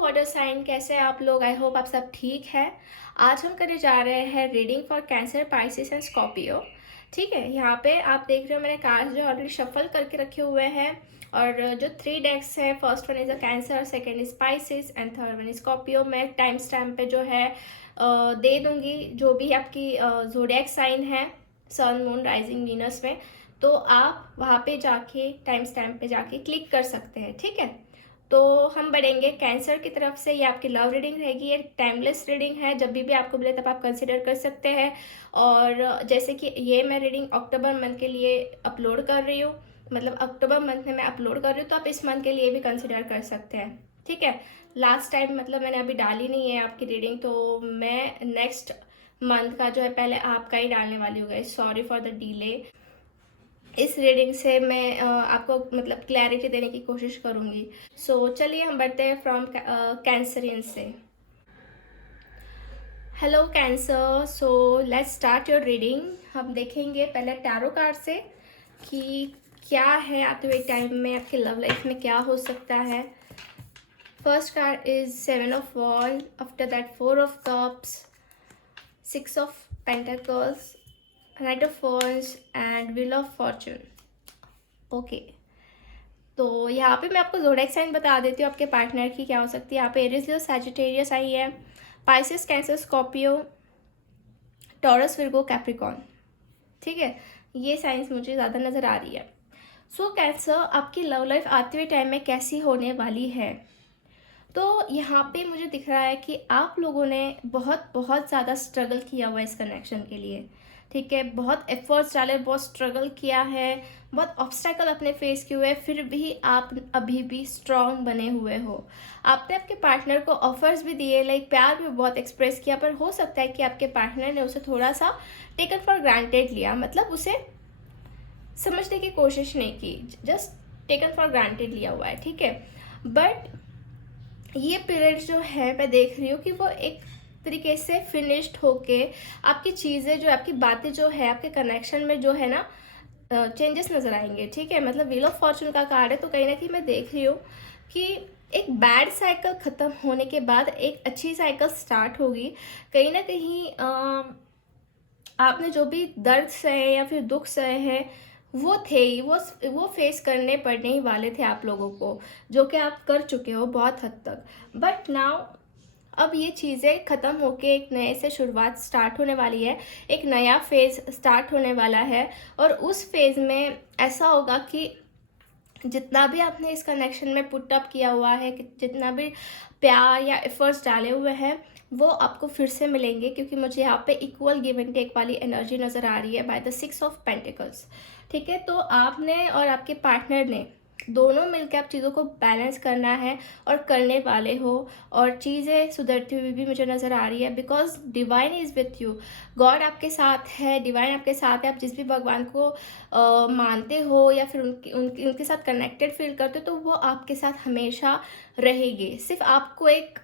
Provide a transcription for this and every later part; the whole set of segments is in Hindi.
वाटर साइन, कैसे हैं आप लोग? आई होप आप सब ठीक है। आज हम करने जा रहे हैं reading for cancer, Pisces and Scorpio. ठीक है, यहाँ पे आप देख रहे हो मैंने कार्ड्स जो ऑलरेडी शफल करके रखे हुए हैं। और जो 3 डेक्स है, first one is a cancer, second is Pisces and third one is Scorpio. मैं टाइम स्टैम्प पे जो है दे दूंगी जो भी आपकी ज़ोडिएक साइन है, सन मून राइजिंग वीनस में। तो आप वहाँ पे जाके टाइम स्टैम्प पे जाके क्लिक कर सकते हैं। ठीक है, तो हम बढ़ेंगे कैंसर की तरफ से। ये आपकी लव रीडिंग रहेगी, ये टाइमलेस रीडिंग है, जब भी आपको मिले तब आप कंसिडर कर सकते हैं। और जैसे कि ये मैं रीडिंग अक्टूबर मंथ के लिए अपलोड कर रही हूँ, मतलब अक्टूबर मंथ में मैं अपलोड कर रही हूँ, तो आप इस मंथ के लिए भी कंसिडर कर सकते हैं। ठीक है, लास्ट टाइम मतलब मैंने अभी डाली नहीं है आपकी रीडिंग, तो मैं नेक्स्ट मंथ का जो है पहले आपका ही डालने वाली हूँ guys, sorry for the delay. इस रीडिंग से मैं आपको मतलब क्लैरिटी देने की कोशिश करूँगी। सो चलिए हम बढ़ते हैं फ्रॉम कैंसरियन से। Hello cancer, so let's start your reading. हम देखेंगे पहले टैरो कार्ड से कि क्या है आते हुए टाइम में आपके लव लाइफ में क्या हो सकता है। First card is 7 of wand, after that 4 of cups, 6 of pentacles, knight of wands and wheel of fortune. Okay, तो यहाँ पे मैं आपको ज़ोडिएक साइन बता देती हूँ आपके पार्टनर की क्या हो सकती है। यहाँ पे एरीज लियो सैजिटेरियस आई है, Pisces Cancer Scorpio, taurus Virgo Capricorn. ठीक है, ये साइंस मुझे ज़्यादा नज़र आ रही है। सो कैंसर, आपकी लव लाइफ आते हुए टाइम में कैसी होने वाली है? तो यहाँ पे मुझे दिख रहा है कि आप लोगों ने बहुत बहुत ज़्यादा स्ट्रगल किया हुआ है इस कनेक्शन के लिए। ठीक है, बहुत एफर्ट्स डाले, बहुत स्ट्रगल किया है, बहुत ऑब्स्टेकल अपने फेस किए हुए, फिर भी आप अभी भी स्ट्रांग बने हुए हो। आपने आपके पार्टनर को ऑफर्स भी दिए, लाइक प्यार भी बहुत एक्सप्रेस किया, पर हो सकता है कि आपके पार्टनर ने उसे थोड़ा सा टेकन फॉर ग्रांटेड लिया, मतलब उसे समझने की कोशिश नहीं की, जस्ट टेकन फॉर ग्रांटेड लिया हुआ है। ठीक है, बट ये पीरियड जो है मैं देख रही हूँ कि वो एक तरीके से फिनिश्ड होके आपकी चीज़ें जो आपकी बातें जो है आपके कनेक्शन में जो है ना चेंजेस नज़र आएंगे। ठीक है, मतलब व्हील ऑफ फॉर्चून का कार्ड है, तो कहीं ना कहीं मैं देख रही हूँ कि एक बैड साइकिल ख़त्म होने के बाद एक अच्छी साइकिल स्टार्ट होगी। कहीं ना कहीं आपने जो भी दर्द सहे या फिर दुख सहे हैं वो थे ही, वो फेस करने पड़ने ही वाले थे आप लोगों को, जो कि आप कर चुके हो बहुत हद तक। बट नाउ अब ये चीज़ें ख़त्म होके एक नए से शुरुआत स्टार्ट होने वाली है, एक नया फेज़ स्टार्ट होने वाला है। और उस फेज़ में ऐसा होगा कि जितना भी आपने इस कनेक्शन में पुट अप किया हुआ है, जितना भी प्यार या एफर्ट्स डाले हुए हैं, वो आपको फिर से मिलेंगे, क्योंकि मुझे यहाँ पे इक्वल गिव एंड टेक वाली एनर्जी नज़र आ रही है बाय द 6 ऑफ पेंटिकल्स। ठीक है, तो आपने और आपके पार्टनर ने दोनों मिलकर आप चीज़ों को बैलेंस करना है और करने वाले हो, और चीज़ें सुधरती हुई भी मुझे नज़र आ रही है, because divine is with you. God आपके साथ है, डिवाइन आपके साथ है। आप जिस भी भगवान को मानते हो या फिर उनके साथ कनेक्टेड फील करते हो, तो वो आपके साथ हमेशा रहेगी। सिर्फ आपको एक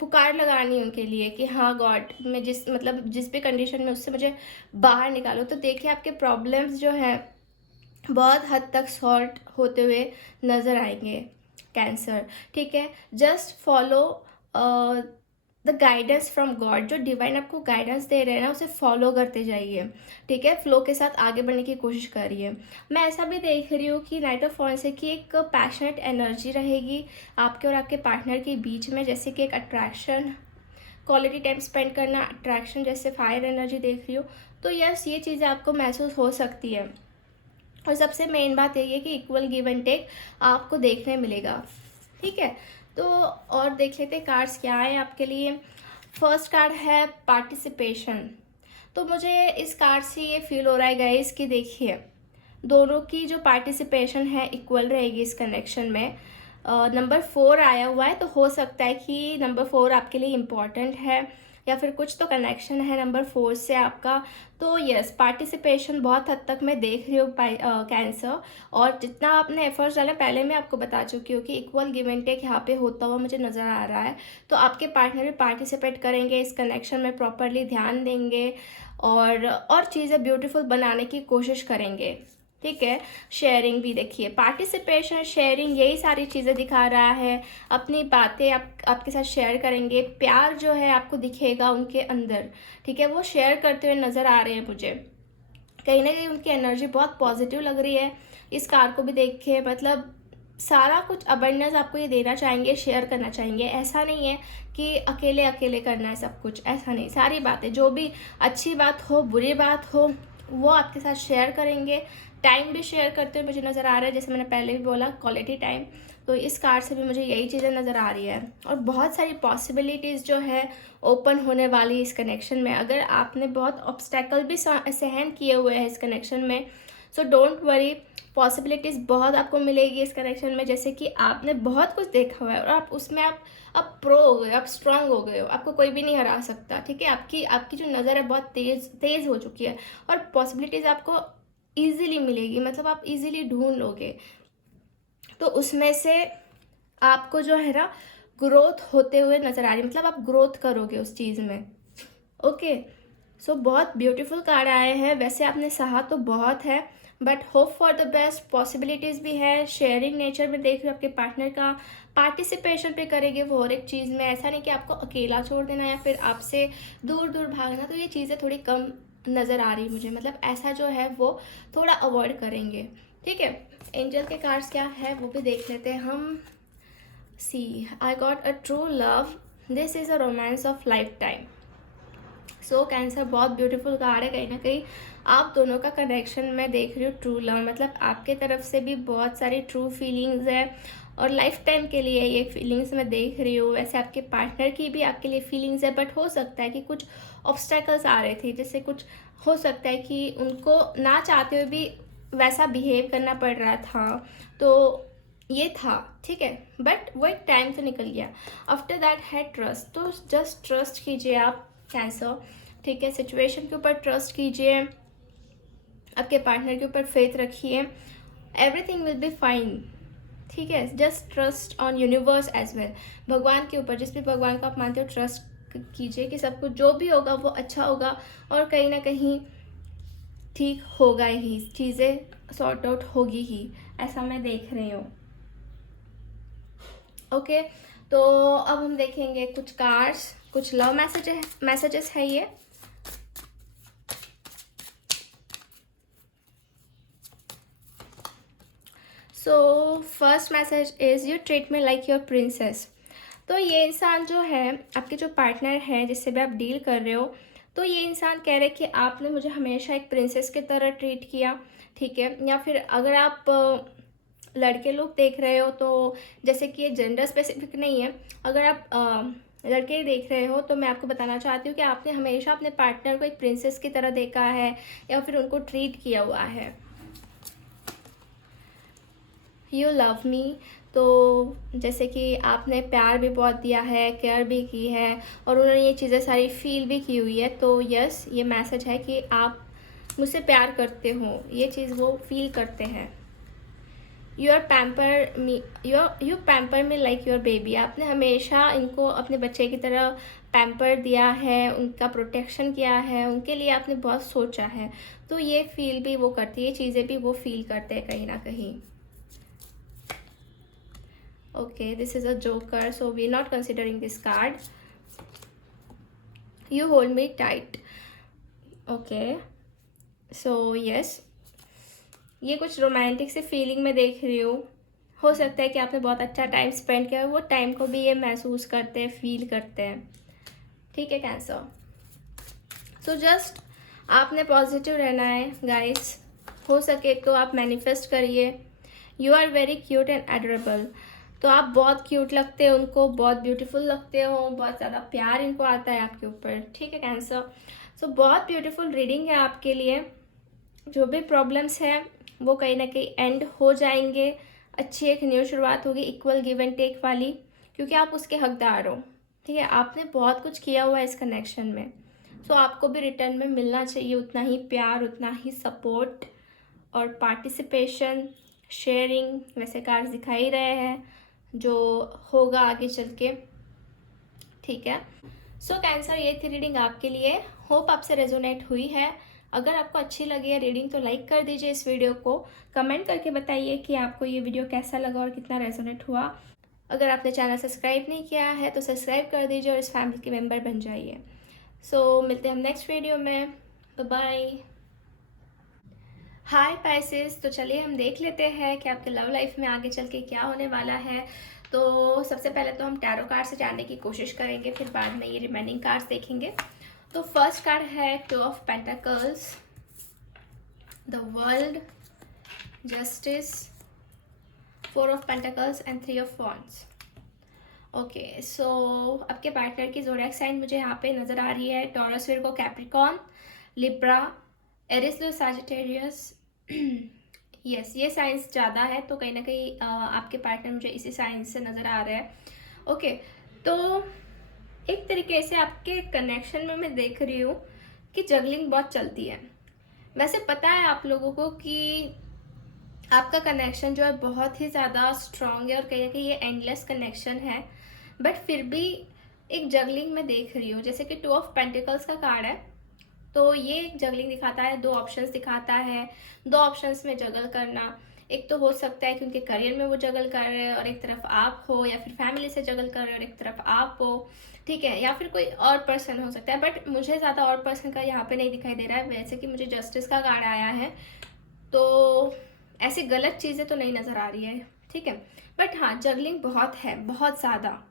पुकार लगानी है उनके लिए कि हाँ गॉड, मैं जिस भी कंडीशन में उससे मुझे बाहर निकालो। तो देखिए आपके प्रॉब्लम्स जो हैं बहुत हद तक सॉर्ट होते हुए नज़र आएंगे कैंसर। ठीक है, just follow the guidance from God. जो डिवाइन आपको गाइडेंस दे रहे हैं ना, उसे फॉलो करते जाइए। ठीक है, फ्लो के साथ आगे बढ़ने की कोशिश करिए। मैं ऐसा भी देख रही हूँ कि नाइट ऑफ वॉन्ड्स से कि एक पैशनेट एनर्जी रहेगी आपके और आपके पार्टनर के बीच में, जैसे कि एक अट्रैक्शन, क्वालिटी टाइम स्पेंड करना, अट्रैक्शन, जैसे फायर एनर्जी देख रही हूँ। तो यस, ये चीज़ें आपको महसूस हो सकती है। और सबसे मेन बात यही है कि इक्वल गिव एंड टेक आपको देखने मिलेगा। ठीक है, तो और देख लेते हैं कार्ड्स क्या है आपके लिए। फर्स्ट कार्ड है पार्टिसिपेशन। तो मुझे इस कार्ड से ये फील हो रहा है गाइस कि देखिए दोनों की जो पार्टिसिपेशन है इक्वल रहेगी इस कनेक्शन में। नंबर 4 आया हुआ है, तो हो सकता है कि नंबर 4 आपके लिए इम्पॉर्टेंट है, या फिर कुछ तो कनेक्शन है नंबर 4 से आपका। तो यस, पार्टिसिपेशन बहुत हद तक मैं देख रही हूँ कैंसर। और जितना आपने एफर्ट्स डाला, पहले मैं आपको बता चुकी हूँ कि इक्वल गिव एंड टेक यहाँ पे होता हुआ मुझे नज़र आ रहा है। तो आपके पार्टनर भी पार्टिसिपेट करेंगे इस कनेक्शन में, प्रॉपरली ध्यान देंगे और चीज़ें ब्यूटीफुल बनाने की कोशिश करेंगे। ठीक है। शेयरिंग भी देखिए, पार्टिसिपेशन, शेयरिंग, यही सारी चीज़ें दिखा रहा है। अपनी बातें आपके साथ शेयर करेंगे, प्यार जो है आपको दिखेगा उनके अंदर, ठीक है। वो शेयर करते हुए नज़र आ रहे हैं मुझे, कहीं ना कहीं उनकी एनर्जी बहुत पॉजिटिव लग रही है। इस कार्ड को भी देख के मतलब सारा कुछ अबंडेंस आपको ये देना चाहेंगे, शेयर करना चाहेंगे। ऐसा नहीं है कि अकेले अकेले करना है सब कुछ, ऐसा नहीं। सारी बातें, जो भी अच्छी बात हो बुरी बात हो, वो आपके साथ शेयर करेंगे। टाइम भी शेयर करते हुए मुझे नज़र आ रहा है, जैसे मैंने पहले भी बोला, क्वालिटी टाइम। तो इस कार्ड से भी मुझे यही चीज़ें नज़र आ रही है। और बहुत सारी पॉसिबिलिटीज़ जो है ओपन होने वाली इस कनेक्शन में। अगर आपने बहुत ऑब्स्टेकल भी सहन किए हुए हैं इस कनेक्शन में, सो डोंट वरी, पॉसिबिलिटीज़ बहुत आपको मिलेगी इस कनेक्शन में। जैसे कि आपने बहुत कुछ देखा हुआ है और आप उसमें आप प्रो हो गए, आप स्ट्रांग हो गए हो, आपको कोई भी नहीं हरा सकता, ठीक है। आपकी जो नज़र है बहुत तेज़ हो चुकी है और पॉसिबिलिटीज़ आपको ईजिली मिलेगी, मतलब आप ईजिली ढूंढ लोगे। तो उसमें से आपको जो है ना ग्रोथ होते हुए नज़र आ रही है, मतलब आप ग्रोथ करोगे उस चीज़ में। ओके, सो बहुत ब्यूटीफुल कार्ड आए हैं। वैसे आपने सहा तो बहुत है, but hope for the best, possibilities भी है। शेयरिंग नेचर में देख रहे हो, आपके पार्टनर का पार्टिसिपेशन पे करेंगे वो हर एक चीज़ में। ऐसा नहीं कि आपको अकेला छोड़ देना या फिर आपसे दूर दूर भागना, तो ये चीज़ें थोड़ी कम नज़र आ रही मुझे, मतलब ऐसा जो है वो थोड़ा अवॉइड करेंगे, ठीक है। एंजल के कार्ड्स क्या है वो भी देख लेते हैं हम। See, I got a true love, this is a romance of life time. So Cancer बहुत ब्यूटीफुल कार्ड है। कहीं ना कहीं आप दोनों का कनेक्शन मैं देख रही हूँ ट्रू लव, मतलब आपके तरफ से भी बहुत सारी ट्रू फीलिंग्स है और लाइफ टाइम के लिए ये फीलिंग्स मैं देख रही हूँ। वैसे आपके पार्टनर की भी आपके लिए फीलिंग्स है, बट हो सकता है कि कुछ ऑब्स्टेकल्स आ रहे थे, जैसे कुछ हो सकता है कि उनको ना चाहते हुए भी वैसा बिहेव करना पड़ रहा था, तो ये था, ठीक है। बट वो एक टाइम से निकल गया। आफ्टर दैट है ट्रस्ट, तो जस्ट ट्रस्ट कीजिए आप कैंसर, ठीक है। सिचुएशन के ऊपर ट्रस्ट कीजिए, आपके पार्टनर के ऊपर फेथ रखिए, एवरीथिंग विल बी फाइन, ठीक है। Just trust on universe as well, भगवान के ऊपर, जिस भी भगवान को आप मानते हो, ट्रस्ट कीजिए कि सब कुछ जो भी होगा वो अच्छा होगा और कहीं ना कहीं ठीक होगा ही, चीज़ें सॉर्ट आउट होगी ही, ऐसा मैं देख रही हूँ। ओके, तो अब हम देखेंगे कुछ कार्ड्स, कुछ लव मैसेजेस है ये। So first message is you treat me like your princess. तो ये इंसान जो है, आपके जो पार्टनर है जिससे भी आप डील कर रहे हो, तो ये इंसान कह रहे हैं कि आपने मुझे हमेशा एक प्रिंसेस की तरह ट्रीट किया, ठीक है। या फिर अगर आप लड़के लोग देख रहे हो, तो जैसे कि ये जेंडर स्पेसिफिक नहीं है, अगर आप लड़के देख रहे हो तो मैं आपको बताना चाहती हूँ कि आपने हमेशा अपने पार्टनर को एक प्रिंसेस की तरह देखा है या फिर उनको ट्रीट किया हुआ है। यू लव मी, तो जैसे कि आपने प्यार भी बहुत दिया है, केयर भी की है और उन्होंने ये चीज़ें सारी फील भी की हुई है। तो यस, ये मैसेज है कि आप मुझसे प्यार करते हो, ये चीज़ वो फील करते हैं। You pamper me like your baby, आपने हमेशा इनको अपने बच्चे की तरह पैम्पर दिया है, उनका प्रोटेक्शन किया है, उनके लिए आपने बहुत सोचा है। तो ये फील भी वो करती है, ये चीज़ें भी वो फील करते हैं कहीं ना कहीं। Okay, this is a joker, so we're not considering this card. You hold me tight. Okay, so yes, ये कुछ रोमांटिक से फीलिंग में देख रही हूँ। हो सकता है कि आपने बहुत अच्छा टाइम स्पेंड किया, वो टाइम को भी ये महसूस करते हैं, फील करते हैं, ठीक है कैंसर। सो जस्ट आपने पॉजिटिव रहना है गाइस, हो सके तो आप मैनिफेस्ट करिए। You are very cute and adorable, तो आप बहुत क्यूट लगते हो उनको, बहुत ब्यूटीफुल लगते हो, बहुत ज़्यादा प्यार इनको आता है आपके ऊपर, ठीक है कैंसर। सो बहुत ब्यूटीफुल रीडिंग है आपके लिए। जो भी प्रॉब्लम्स हैं वो कहीं ना कहीं एंड हो जाएंगे, अच्छी एक न्यू शुरुआत होगी, इक्वल गिव एंड टेक वाली, क्योंकि आप उसके हकदार हो, ठीक है। आपने बहुत कुछ किया हुआ है इस कनेक्शन में, सो आपको भी रिटर्न में मिलना चाहिए उतना ही प्यार, उतना ही सपोर्ट और पार्टिसिपेशन, शेयरिंग। वैसे कार्ड्स दिखाई रहे हैं जो होगा आगे चल के, ठीक है। सो कैंसर, ये थी रीडिंग आपके लिए। होप आपसे रेजोनेट हुई है। अगर आपको अच्छी लगी है रीडिंग तो लाइक कर दीजिए इस वीडियो को, कमेंट करके बताइए कि आपको ये वीडियो कैसा लगा और कितना रेजोनेट हुआ। अगर आपने चैनल सब्सक्राइब नहीं किया है तो सब्सक्राइब कर दीजिए और इस फैमिली के मेंबर बन जाइए। सो मिलते हैं हम नेक्स्ट वीडियो में। बाय। हाय पाइसेस, तो चलिए हम देख लेते हैं कि आपके लव लाइफ में आगे चल के क्या होने वाला है। तो सबसे पहले तो हम टैरो कार्ड से जानने की कोशिश करेंगे, फिर बाद में ये रिमेनिंग कार्ड्स देखेंगे। तो फर्स्ट कार्ड है 2 of pentacles, the world, justice, 4 of pentacles and 3 of wands. Okay, so आपके पार्टनर की ज़ोडिएक साइन मुझे यहाँ पे नज़र आ रही है Taurus, Virgo, Capricorn, Libra, Aries, Leo, Sagittarius. Yes, ये साइंस ज़्यादा है तो कहीं ना कहीं आपके पार्टनर मुझे इसी साइंस से नज़र आ रहा है। ओके, तो एक तरीके से आपके कनेक्शन में मैं देख रही हूँ कि जगलिंग बहुत चलती है। वैसे पता है आप लोगों को कि आपका कनेक्शन जो है बहुत ही ज़्यादा स्ट्रॉन्ग है और कहीं ना कहीं ये एंडलेस कनेक्शन है, बट फिर भी एक जगलिंग में देख रही हूँ। जैसे कि 2 ऑफ पेंटिकल्स का कार्ड है तो ये एक जगलिंग दिखाता है, 2 ऑप्शंस दिखाता है। 2 ऑप्शंस में जगल करना, एक तो हो सकता है कि उनके करियर में वो जगल कर रहे हैं और एक तरफ आप हो, या फिर फैमिली से जगल कर रहे हो और एक तरफ आप हो, ठीक है, या फिर कोई और पर्सन हो सकता है। बट मुझे ज़्यादा और पर्सन का यहाँ पे नहीं दिखाई दे रहा है, वैसे कि मुझे जस्टिस का कार्ड आया है तो ऐसी गलत चीज़ें तो नहीं नज़र आ रही है, ठीक है। बट हाँ, जगलिंग बहुत है, बहुत ज़्यादा।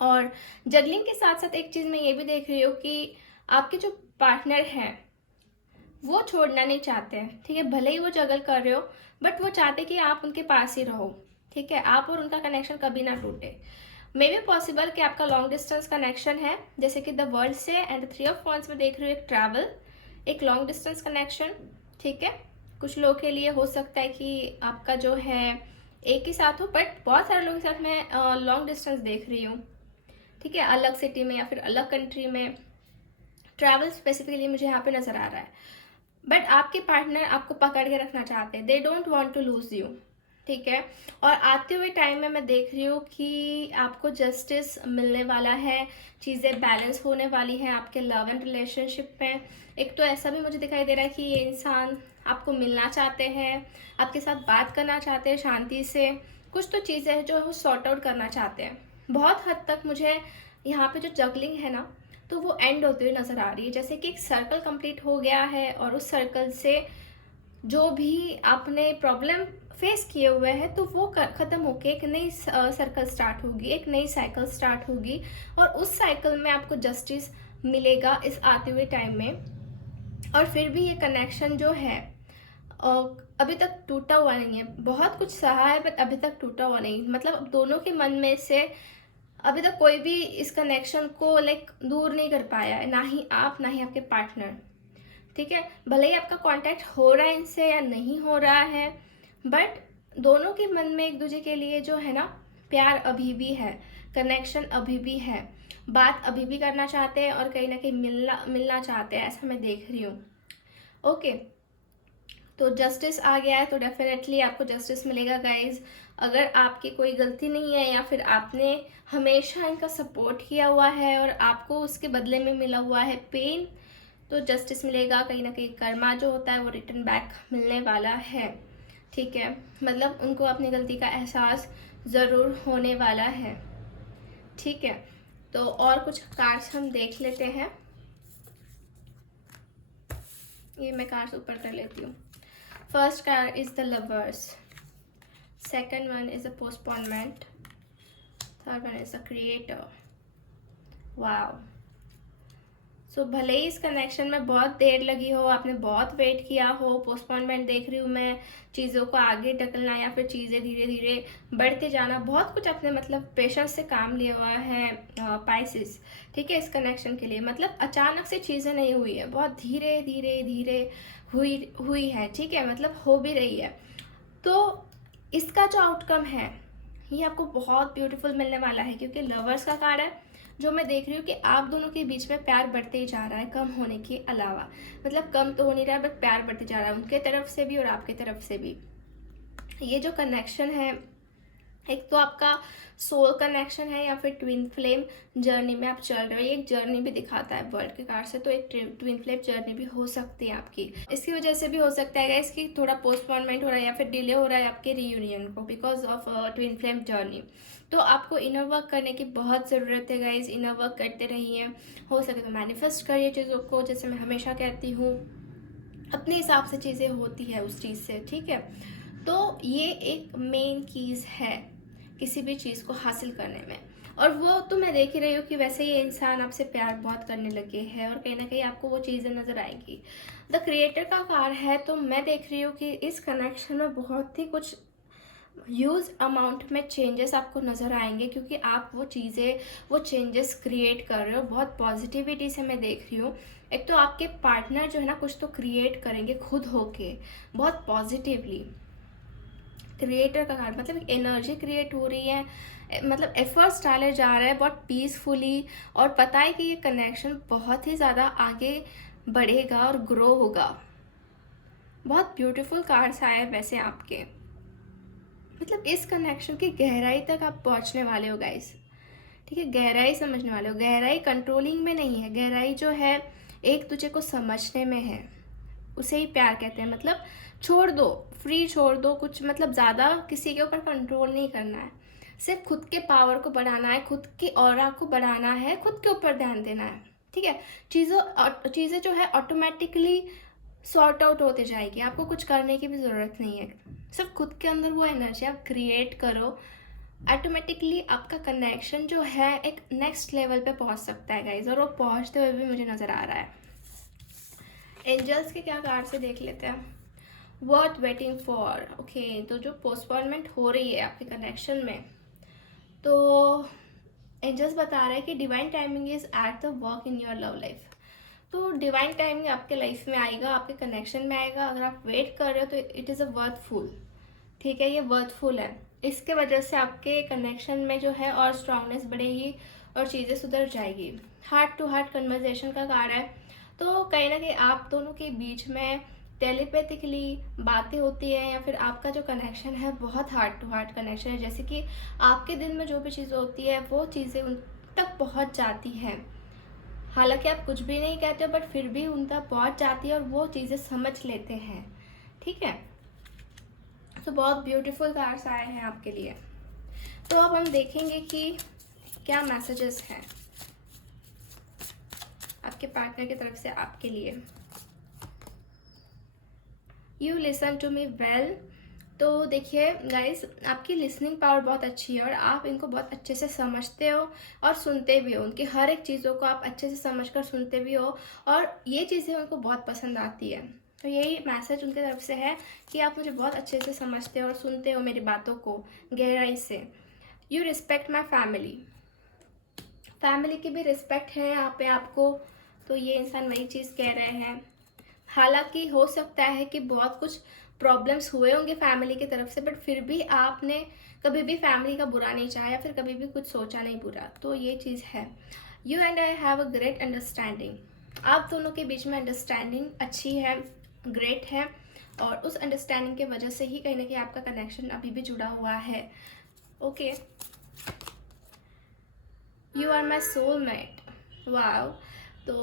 और जगलिंग के साथ साथ एक चीज़ मैं ये भी देख रही हूँ कि आपके जो पार्टनर हैं वो छोड़ना नहीं चाहते हैं, ठीक है। भले ही वो जगल कर रहे हो बट वो चाहते कि आप उनके पास ही रहो, ठीक है, आप और उनका कनेक्शन कभी ना टूटे। मे बी पॉसिबल कि आपका लॉन्ग डिस्टेंस कनेक्शन है, जैसे कि द वर्ल्ड से, एंड 3 ऑफ वॉन्ड्स में देख रही हूँ एक ट्रैवल, एक लॉन्ग डिस्टेंस कनेक्शन, ठीक है। कुछ लोगों के लिए हो सकता है कि आपका जो है एक ही साथ हो, बट बहुत सारे लोगों के साथ मैं लॉन्ग डिस्टेंस देख रही हूँ, ठीक है, अलग सिटी में या फिर अलग कंट्री में। ट्रैवल स्पेसिफिकली मुझे यहाँ पे नज़र आ रहा है। बट आपके पार्टनर आपको पकड़ के रखना चाहते हैं, they don't want to lose you, ठीक है। और आते हुए टाइम में मैं देख रही हूँ कि आपको जस्टिस मिलने वाला है, चीज़ें बैलेंस होने वाली हैं आपके लव एंड रिलेशनशिप में। एक तो ऐसा भी मुझे दिखाई दे रहा है कि ये इंसान आपको मिलना चाहते हैं, आपके साथ बात करना चाहते हैं शांति से, कुछ तो चीज़ें हैं जो वो सॉर्ट आउट करना चाहते हैं। बहुत हद तक मुझे यहाँ पे जो जगलिंग है ना तो वो एंड होते हुए नज़र आ रही है, जैसे कि एक सर्कल कंप्लीट हो गया है और उस सर्कल से जो भी आपने प्रॉब्लम फेस किए हुए हैं तो वो ख़त्म होके एक नई सर्कल स्टार्ट होगी, एक नई साइकिल स्टार्ट होगी और उस साइकिल में आपको जस्टिस मिलेगा इस आते हुए टाइम में। और फिर भी ये कनेक्शन जो है अभी तक टूटा हुआ नहीं है, बहुत कुछ सहा है बट अभी तक टूटा हुआ नहीं, मतलब दोनों के मन में से अभी तक कोई भी इस कनेक्शन को दूर नहीं कर पाया है, ना ही आप ना ही आपके पार्टनर, ठीक है। भले ही आपका कांटेक्ट हो रहा है इनसे या नहीं हो रहा है, बट दोनों के मन में एक दूसरे के लिए जो है ना प्यार अभी भी है, कनेक्शन अभी भी है, बात अभी भी करना चाहते हैं और कहीं ना कहीं मिलना चाहते हैं, ऐसा मैं देख रही हूँ। ओके, तो जस्टिस आ गया है तो डेफिनेटली आपको जस्टिस मिलेगा गाइज। अगर आपकी कोई गलती नहीं है या फिर आपने हमेशा इनका सपोर्ट किया हुआ है और आपको उसके बदले में मिला हुआ है पेन, तो जस्टिस मिलेगा। कहीं ना कहीं कर्मा जो होता है वो रिटर्न बैक मिलने वाला है, ठीक है, मतलब उनको अपनी गलती का एहसास ज़रूर होने वाला है, ठीक है। तो और कुछ कार्ड्स हम देख लेते हैं, ये मैं कार्ड्स ऊपर कर लेती हूँ। First card is the lovers, second one is the postponement, third one is the creator. Wow, so भले ही इस कनेक्शन में बहुत देर लगी हो, आपने बहुत वेट किया हो, पोस्टपोनमेंट देख रही हूँ मैं, चीज़ों को आगे ढकलना या फिर चीज़ें धीरे धीरे बढ़ते जाना, बहुत कुछ आपने मतलब पेशेंस से काम लिया हुआ है पाइसेस, ठीक है, इस कनेक्शन के लिए। मतलब अचानक से चीज़ें नहीं हुई है, बहुत धीरे धीरे धीरे हुई है, ठीक है, मतलब हो भी रही है। तो इसका जो आउटकम है ये आपको बहुत ब्यूटीफुल मिलने वाला है, क्योंकि लवर्स का कार्ड है जो मैं देख रही हूँ कि आप दोनों के बीच में प्यार बढ़ते ही जा रहा है, कम होने के अलावा, मतलब कम तो हो नहीं रहा है बट प्यार बढ़ते जा रहा है, उनके तरफ से भी और आपके तरफ से भी। ये जो कनेक्शन है एक तो आपका सोल कनेक्शन है या फिर ट्विन फ्लेम जर्नी में आप चल रहे हो। ये एक जर्नी भी दिखाता है वर्ल्ड के कार्ड से, तो एक ट्विन फ्लेम जर्नी भी हो सकती है आपकी। इसकी वजह से भी हो सकता है गाइस कि थोड़ा पोस्टपोनमेंट हो रहा है या फिर डिले हो रहा है आपके रीयूनियन को because of twin flame journey. तो आपको इनर वर्क करने की बहुत ज़रूरत है गाइस। इनर वर्क करते रहिए, हो सके तो मैनिफेस्ट करिए चीज़ों को। जैसे मैं हमेशा कहती हूँ, अपने हिसाब से चीज़ें होती है उस चीज़ से, ठीक है। तो ये एक मेन कीज़ है किसी भी चीज़ को हासिल करने में। और वो तो मैं देख ही रही हूँ कि वैसे ये इंसान आपसे प्यार बहुत करने लगे हैं और कहीं ना कहीं आपको वो चीज़ें नज़र आएंगी। द क्रिएटर का कार्ड है, तो मैं देख रही हूँ कि इस कनेक्शन में बहुत ही कुछ ह्यूज अमाउंट में चेंजेस आपको नज़र आएंगे, क्योंकि आप वो चेंजेस क्रिएट कर रहे हो। बहुत पॉजिटिविटी से मैं देख रही हूँ। एक तो आपके पार्टनर जो है ना कुछ तो क्रिएट करेंगे खुद होके, बहुत पॉजिटिवली। क्रिएटर का कार्ड मतलब एनर्जी क्रिएट हो रही है, मतलब एफर्ट्स डाले जा रहे हैं बहुत पीसफुली। और पता है कि ये कनेक्शन बहुत ही ज़्यादा आगे बढ़ेगा और ग्रो होगा। बहुत ब्यूटीफुल कार्ड्स आए हैं वैसे आपके, मतलब इस कनेक्शन की गहराई तक आप पहुंचने वाले हो गाइस, ठीक है। गहराई समझने वाले हो। गहराई कंट्रोलिंग में नहीं है, गहराई जो है एक दूसरे को समझने में है। उसे ही प्यार कहते हैं। मतलब छोड़ दो, फ्री छोड़ दो कुछ, मतलब ज़्यादा किसी के ऊपर कंट्रोल नहीं करना है। सिर्फ खुद के पावर को बढ़ाना है, खुद की ऑरा को बढ़ाना है, खुद के ऊपर ध्यान देना है, ठीक है। चीज़ें जो है ऑटोमेटिकली सॉर्ट आउट होते जाएगी। आपको कुछ करने की भी ज़रूरत नहीं है। सिर्फ खुद के अंदर वो एनर्जी आप क्रिएट करो, ऑटोमेटिकली आपका कनेक्शन जो है एक नेक्स्ट लेवल पे पहुंच सकता है गाइज। और वो पहुंचते हुए भी मुझे नज़र आ रहा है। एंजल्स के क्या कार्ड से देख लेते हैं। Worth waiting for, okay. तो जो पोस्टपोनमेंट हो रही है आपके कनेक्शन में, तो एंजल्स बता रहे हैं कि divine timing is at the work in your love life. तो डिवाइन टाइमिंग आपके लाइफ में आएगा, आपके कनेक्शन में आएगा। अगर आप वेट कर रहे हो तो इट इज़ अ वर्थफुल, ठीक है। ये वर्थफुल है। इसके वजह से आपके कनेक्शन में जो है और स्ट्रांगनेस बढ़ेगी और चीज़ें सुधर जाएगी। हार्ट टू हार्ट कन्वर्जेशन का कार्ड है, तो कहीं ना कहीं आप दोनों के बीच में टेलीपैथिकली बातें होती है, या फिर आपका जो कनेक्शन है बहुत हार्ट टू हार्ट कनेक्शन है। जैसे कि आपके दिल में जो भी चीज़ें होती है वो चीज़ें उन तक पहुंच जाती हैं। हालांकि आप कुछ भी नहीं कहते हो बट फिर भी उन तक पहुंच जाती है और वो चीज़ें समझ लेते हैं, ठीक है। तो बहुत ब्यूटीफुल कार्ड्स आए हैं आपके लिए। तो अब हम देखेंगे कि क्या मैसेजेस हैं आपके पार्टनर की तरफ से आपके लिए। You listen to me well. तो देखिए गाइस, आपकी लिसनिंग पावर बहुत अच्छी है और आप इनको बहुत अच्छे से समझते हो और सुनते भी हो। उनकी हर एक चीज़ों को आप अच्छे से समझकर सुनते भी हो और ये चीज़ें उनको बहुत पसंद आती है। तो यही मैसेज उनकी तरफ से है कि आप मुझे बहुत अच्छे से समझते हो और सुनते हो मेरी बातों को गहराई से। You respect my family. Family की भी रिस्पेक्ट है यहाँ पे आपको, तो ये इंसान वही चीज़ कह रहे हैं। हालांकि हो सकता है कि बहुत कुछ प्रॉब्लम्स हुए होंगे फैमिली की तरफ से, बट फिर भी आपने कभी भी फैमिली का बुरा नहीं चाहा या फिर कभी भी कुछ सोचा नहीं बुरा, तो ये चीज़ है। You and I have a great understanding. आप दोनों के बीच में अंडरस्टैंडिंग अच्छी है, ग्रेट है, और उस अंडरस्टैंडिंग के वजह से ही कहीं ना कहीं आपका कनेक्शन अभी भी जुड़ा हुआ है, okay. You are my soulmate, wow. तो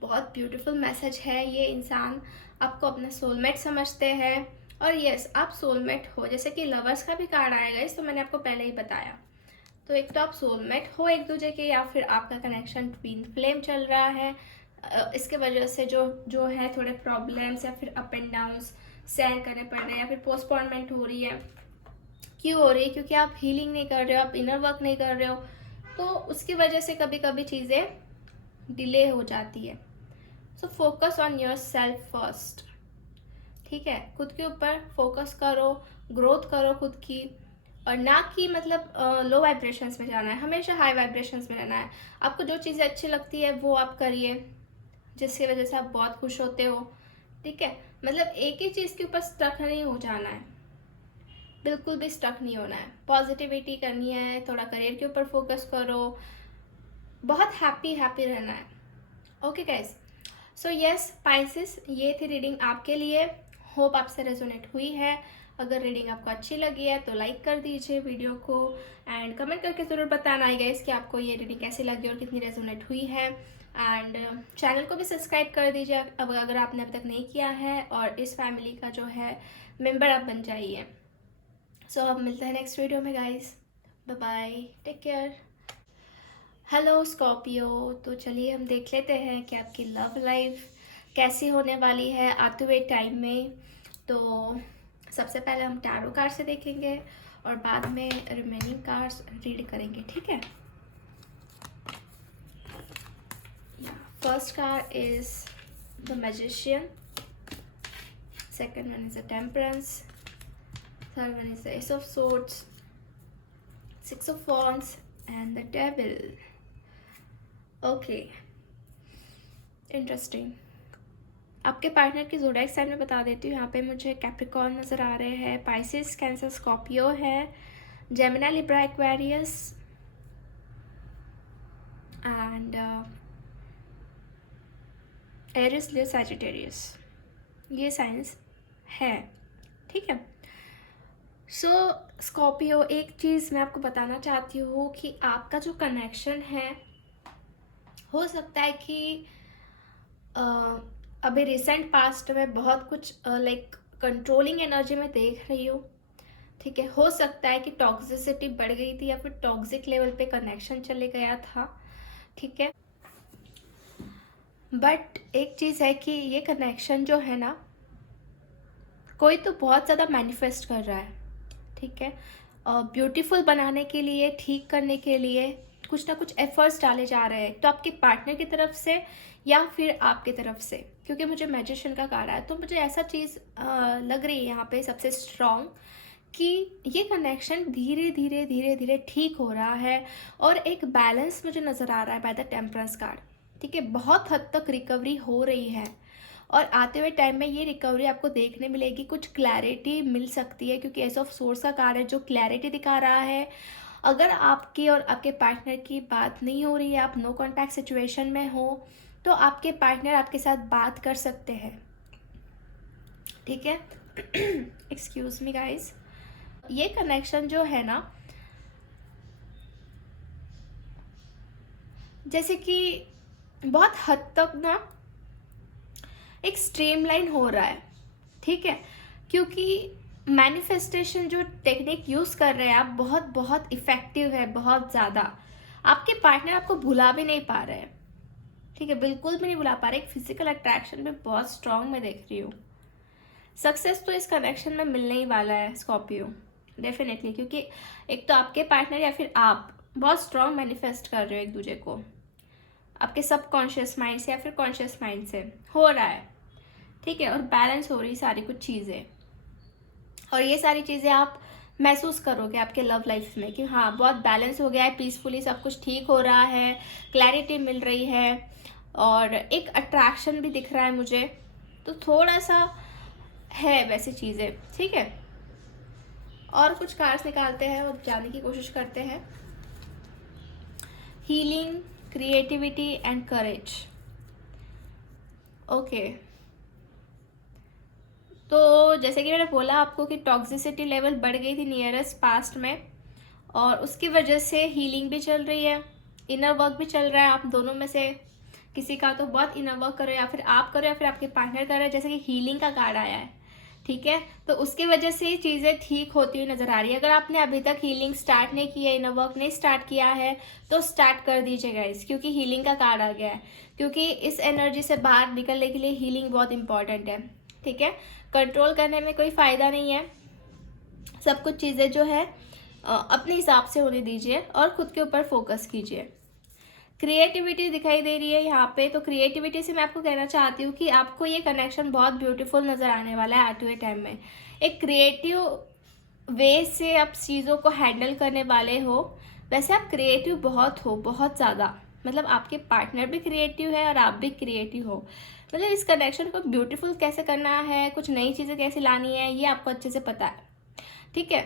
बहुत ब्यूटीफुल मैसेज है। ये इंसान आपको अपना सोलमेट समझते हैं और यस, आप सोलमेट हो। जैसे कि लवर्स का भी कार्ड आएगा इस, तो मैंने आपको पहले ही बताया। तो एक तो आप सोलमेट हो एक दूसरे के, या फिर आपका कनेक्शन ट्विन फ्लेम चल रहा है। इसके वजह से जो जो है थोड़े प्रॉब्लम्स या फिर अप एंड डाउन्स सहन करने पड़ रहे हैं, या फिर पोस्टपोनमेंट हो रही है। क्यों हो रही है? क्योंकि आप हीलिंग नहीं कर रहे हो, आप इनर वर्क नहीं कर रहे हो, तो उसकी वजह से कभी कभी चीज़ें डिले हो जाती है। So focus on your self first, ठीक है। खुद के ऊपर फोकस करो, ग्रोथ करो खुद की, और ना कि मतलब लो वाइब्रेशंस में जाना है, हमेशा हाई वाइब्रेशंस में रहना है। आपको जो चीज़ें अच्छी लगती है वो आप करिए, जिसकी वजह से आप बहुत खुश होते हो, ठीक है। मतलब एक ही चीज़ के ऊपर स्टक नहीं हो जाना है, बिल्कुल भी स्टक नहीं होना है। पॉजिटिविटी करनी है, थोड़ा करियर के ऊपर फोकस करो, बहुत हैप्पी हैप्पी रहना है, okay guys. So yes Pisces, ये थी रीडिंग आपके लिए। होप आपसे रेजोनेट हुई है। अगर रीडिंग आपको अच्छी लगी है तो लाइक कर दीजिए वीडियो को, एंड कमेंट करके ज़रूर बताना आई गाइस कि आपको ये रीडिंग कैसी लगी और कितनी रेजोनेट हुई है। एंड चैनल को भी सब्सक्राइब कर दीजिए अब अगर आपने अब तक नहीं किया है, और इस फैमिली का जो है मेंबर आप बन जाइए। सो अब मिलते हैं नेक्स्ट वीडियो में guys. Bye bye, take care. Hello Scorpio, तो चलिए हम देख लेते हैं कि आपकी लव लाइफ कैसी होने वाली है आते हुए टाइम में। तो सबसे पहले हम टैरो कार्ड से देखेंगे और बाद में रिमेनिंग कार्ड्स रीड करेंगे, ठीक है। First card is the magician, second one is the temperance, third one is the S of swords, six of wands and the devil. Okay, interesting. आपके पार्टनर की ज़ोडिएक साइन में बता देती हूँ। यहाँ पे मुझे कैप्रिकॉर्न नज़र आ रहे हैं, पाइसेस, कैंसर, स्कॉर्पियो है, Gemini, Libra, Aquarius and Aries, Leo, Sagittarius. ये साइंस है, ठीक है। सो स्कॉर्पियो, एक चीज़ मैं आपको बताना चाहती हूँ कि आपका जो कनेक्शन है, हो सकता है कि अभी रिसेंट पास्ट में बहुत कुछ लाइक कंट्रोलिंग एनर्जी में देख रही हूँ, ठीक है। हो सकता है कि टॉक्सिसिटी बढ़ गई थी या फिर टॉक्सिक लेवल पे कनेक्शन चले गया था, ठीक है। बट एक चीज़ है कि ये कनेक्शन जो है ना, कोई तो बहुत ज़्यादा मैनिफेस्ट कर रहा है, ठीक है। ब्यूटीफुल बनाने के लिए, ठीक करने के लिए कुछ ना कुछ एफर्ट्स डाले जा रहे हैं, तो आपके पार्टनर की तरफ से या फिर आपकी तरफ से, क्योंकि मुझे मैजिशियन का कार्ड है, तो मुझे ऐसा चीज़ लग रही है यहाँ पे सबसे स्ट्रॉन्ग कि ये कनेक्शन धीरे धीरे धीरे धीरे ठीक हो रहा है और एक बैलेंस मुझे नज़र आ रहा है बाय द टेम्परेंस कार्ड, ठीक है। बहुत हद तक रिकवरी हो रही है और आते हुए टाइम में ये रिकवरी आपको देखने मिलेगी, कुछ क्लैरिटी मिल सकती है, क्योंकि एस ऑफ सोर्स का कार्ड है जो क्लैरिटी दिखा रहा है। अगर आपकी और आपके पार्टनर की बात नहीं हो रही है, आप नो कॉन्टैक्ट सिचुएशन में हो, तो आपके पार्टनर आपके साथ बात कर सकते हैं, ठीक है। एक्सक्यूज मी गाइस, ये कनेक्शन जो है ना, जैसे कि बहुत हद तक ना एक स्ट्रीमलाइन हो रहा है, ठीक है, क्योंकि मैनिफेस्टेशन जो टेक्निक यूज़ कर रहे हैं आप, बहुत बहुत इफ़ेक्टिव है, बहुत ज़्यादा। आपके पार्टनर आपको भुला भी नहीं पा रहे हैं, ठीक है, बिल्कुल भी नहीं भुला पा रहे। एक फिजिकल अट्रैक्शन में बहुत स्ट्रांग मैं देख रही हूँ। सक्सेस तो इस कनेक्शन में मिलने ही वाला है स्कॉर्पियो, डेफिनेटली, क्योंकि एक तो आपके पार्टनर या फिर आप बहुत स्ट्रांग मैनिफेस्ट कर रहे हो एक दूसरे को, आपके सबकॉन्शियस माइंड से या फिर कॉन्शियस माइंड से हो रहा है, ठीक है, और बैलेंस हो रही सारी कुछ चीज़ें, और ये सारी चीज़ें आप महसूस करोगे आपके लव लाइफ में कि हाँ बहुत बैलेंस हो गया है, पीसफुली सब कुछ ठीक हो रहा है, क्लैरिटी मिल रही है, और एक अट्रैक्शन भी दिख रहा है मुझे, तो थोड़ा सा है वैसी चीज़ें, ठीक है। और कुछ कार्ड्स निकालते हैं और जानने की कोशिश करते हैं। Healing, creativity and courage. Okay, तो जैसे कि मैंने बोला आपको कि टॉक्सिसिटी लेवल बढ़ गई थी नियरेस्ट पास्ट में, और उसकी वजह से हीलिंग भी चल रही है, इनर वर्क भी चल रहा है। आप दोनों में से किसी का तो बहुत इनर वर्क करो, या फिर आप करो या फिर आपके पार्टनर कर रहे हैं, जैसे कि हीलिंग का कार्ड आया है, ठीक है। तो उसकी वजह से चीज़ें ठीक होती हुई नज़र आ रही है। अगर आपने अभी तक हीलिंग स्टार्ट नहीं की है, इनर वर्क नहीं स्टार्ट किया है, तो स्टार्ट कर दीजिएगा इस, क्योंकि हीलिंग का कार्ड आ गया है, क्योंकि इस एनर्जी से बाहर निकलने के लिए हीलिंग बहुत इंपॉर्टेंट है, ठीक है। कंट्रोल करने में कोई फ़ायदा नहीं है, सब कुछ चीज़ें जो है अपने हिसाब से होने दीजिए और ख़ुद के ऊपर फोकस कीजिए। क्रिएटिविटी दिखाई दे रही है यहाँ पे, तो क्रिएटिविटी से मैं आपको कहना चाहती हूँ कि आपको ये कनेक्शन बहुत ब्यूटीफुल नज़र आने वाला है आते हुए टाइम में। एक क्रिएटिव वे से आप चीज़ों को हैंडल करने वाले हो। वैसे आप क्रिएटिव बहुत हो, बहुत ज़्यादा, मतलब आपके पार्टनर भी क्रिएटिव है और आप भी क्रिएटिव हो। मतलब इस कनेक्शन को ब्यूटीफुल कैसे करना है, कुछ नई चीज़ें कैसे लानी है, ये आपको अच्छे से पता है, ठीक है।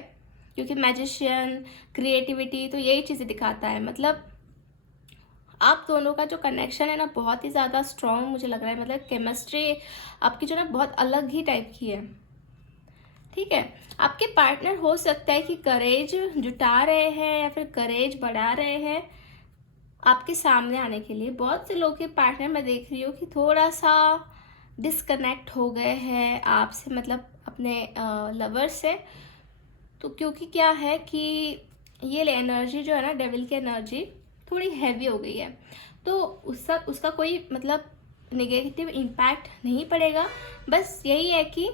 क्योंकि मैजिशियन, क्रिएटिविटी, तो यही चीज़ें दिखाता है। मतलब आप दोनों का जो कनेक्शन है ना, बहुत ही ज़्यादा स्ट्रॉन्ग मुझे लग रहा है। मतलब केमिस्ट्री आपकी जो ना बहुत अलग ही टाइप की है, ठीक है। आपके पार्टनर हो सकता है कि करेज जुटा रहे हैं या फिर करेज बढ़ा रहे हैं आपके सामने आने के लिए। बहुत से लोग के पार्टनर मैं देख रही हूँ कि थोड़ा सा डिस्कनेक्ट हो गए हैं आपसे, मतलब अपने लवर से। तो क्योंकि क्या है कि ये एनर्जी जो है ना, डेविल की एनर्जी थोड़ी हैवी हो गई है, तो उसका कोई मतलब नेगेटिव इम्पैक्ट नहीं पड़ेगा। बस यही है कि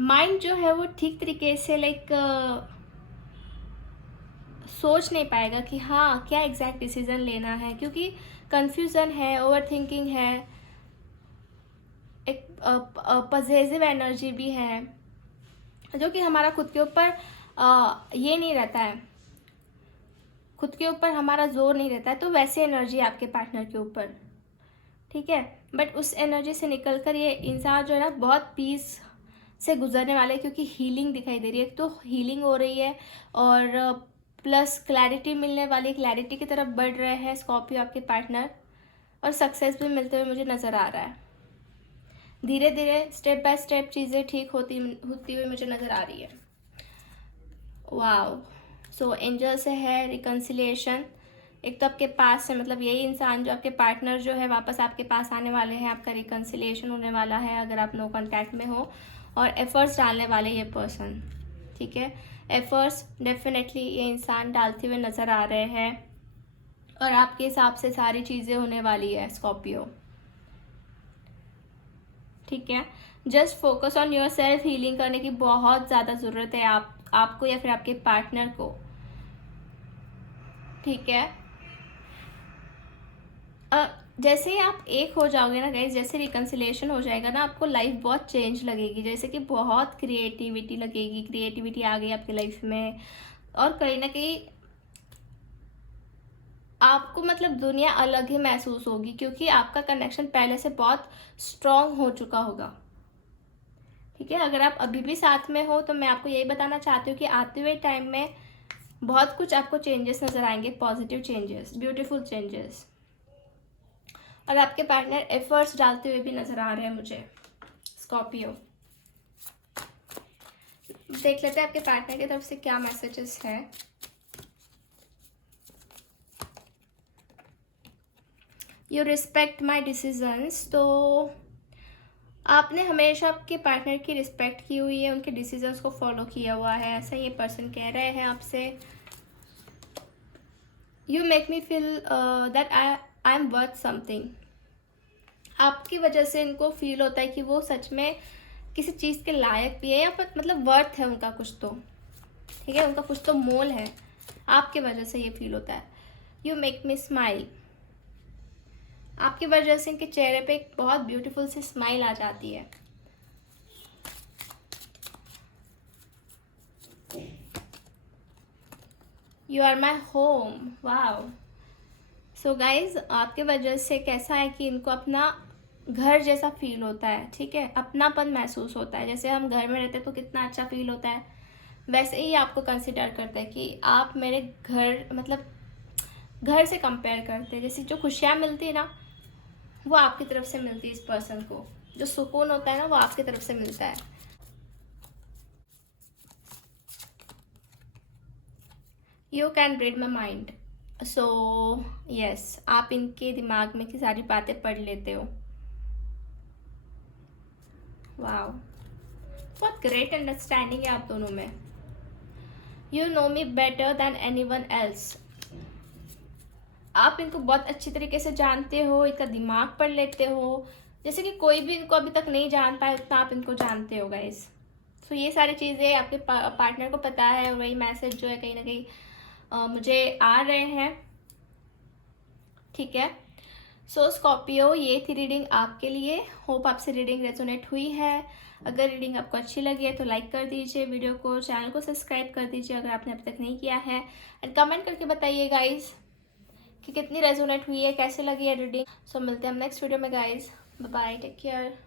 माइंड जो है वो ठीक तरीके से सोच नहीं पाएगा कि हाँ क्या एग्जैक्ट डिसीजन लेना है, क्योंकि कंफ्यूजन है, ओवर थिंकिंग है, एक पजेसिव एनर्जी भी है, जो कि हमारा खुद के ऊपर ये नहीं रहता है, खुद के ऊपर हमारा जोर नहीं रहता है। तो वैसे एनर्जी आपके पार्टनर के ऊपर, ठीक है। बट उस एनर्जी से निकल कर ये इंसान जो है ना बहुत पीस से गुजरने वाले हैं, क्योंकि हीलिंग दिखाई दे रही है। तो हीलिंग हो रही है और प्लस क्लैरिटी मिलने वाली, क्लैरिटी की तरफ बढ़ रहे हैं स्कॉर्पियो आपके पार्टनर, और सक्सेस भी मिलते हुए मुझे नज़र आ रहा है। धीरे धीरे स्टेप बाय स्टेप चीज़ें ठीक होती हुई मुझे नज़र आ रही है। वाओ। सो एंजल से है रिकन्सिलिएशन। एक तो आपके पास से, मतलब यही इंसान जो आपके पार्टनर जो है वापस आपके पास आने वाले हैं, आपका रिकन्सिलिएशन होने वाला है अगर आप नो कॉन्टैक्ट में हो, और एफर्ट्स डालने वाले ये पर्सन, ठीक है। एफर्ट्स डेफिनेटली ये इंसान डालते हुए नज़र आ रहे हैं, और आपके हिसाब से सारी चीज़ें होने वाली है स्कॉर्पियो, ठीक है। Just focus on your self. Healing करने की बहुत ज़्यादा ज़रूरत है आपको या फिर आपके पार्टनर को, ठीक है। जैसे ही आप एक हो जाओगे ना गाइज, जैसे रिकन्सिलिएशन हो जाएगा ना, आपको लाइफ बहुत चेंज लगेगी, जैसे कि बहुत क्रिएटिविटी लगेगी, क्रिएटिविटी आ गई आपकी लाइफ में, और कहीं ना कहीं आपको मतलब दुनिया अलग ही महसूस होगी, क्योंकि आपका कनेक्शन पहले से बहुत स्ट्रॉन्ग हो चुका होगा, ठीक है। अगर आप अभी भी साथ में हो तो मैं आपको यही बताना चाहती हूँ कि आते हुए टाइम में बहुत कुछ आपको चेंजेस नज़र आएंगे, पॉजिटिव चेंजेस, ब्यूटीफुल चेंजेस, और आपके पार्टनर एफर्ट्स डालते हुए भी नज़र आ रहे हैं मुझे स्कॉर्पियो। देख लेते हैं आपके पार्टनर की तरफ से क्या मैसेजेस है। You respect my decisions. तो आपने हमेशा आपके पार्टनर की रिस्पेक्ट की हुई है, उनके डिसीजंस को फॉलो किया हुआ है, ऐसा ये पर्सन कह रहे हैं आपसे। You make me feel that I am worth something. आपकी वजह से इनको फील होता है कि वो सच में किसी चीज़ के लायक भी है, या फिर मतलब वर्थ है उनका कुछ तो, ठीक है, उनका कुछ तो मोल है, आपकी वजह से ये फील होता है। You make me smile. आपकी वजह से इनके चेहरे पे एक बहुत ब्यूटीफुल सी स्माइल आ जाती है। You are my home. Wow. So guys, आपके वजह से कैसा है कि इनको अपना घर जैसा फील होता है, ठीक है, अपनापन महसूस होता है। जैसे हम घर में रहते हैं तो कितना अच्छा फील होता है, वैसे ही आपको कंसिडर करते हैं कि आप मेरे घर, मतलब घर से कंपेयर करते हैं। जैसे जो खुशियाँ मिलती है ना, वो आपकी तरफ से मिलती है इस पर्सन को, जो सुकून होता है ना वो आपकी तरफ से मिलता है। You can read my mind. So yes, आप इनके दिमाग में की सारी बातें पढ़ लेते हो। वाओ, बहुत ग्रेट अंडरस्टैंडिंग है आप दोनों में। You know me better than any one else. आप इनको बहुत अच्छी तरीके से जानते हो, इनका दिमाग पढ़ लेते हो, जैसे कि कोई भी इनको अभी तक नहीं जान पाया उतना आप इनको जानते हो गाइस। सो ये सारी चीज़ें आपके पार्टनर को पता है, और वही मैसेज जो है कहीं ना कहीं मुझे आ रहे हैं, ठीक है। सो स्कॉर्पियो, ये थी रीडिंग आपके लिए। होप आपसे रीडिंग रेजोनेट हुई है। अगर रीडिंग आपको अच्छी लगी है तो लाइक कर दीजिए वीडियो को, चैनल को सब्सक्राइब कर दीजिए अगर आपने अभी तक नहीं किया है, एंड कमेंट करके बताइए गाइज कि कितनी रेजोनेट हुई है, कैसे लगी है रीडिंग। सो मिलते हैं हम नेक्स्ट वीडियो में guys. Bye bye, take care.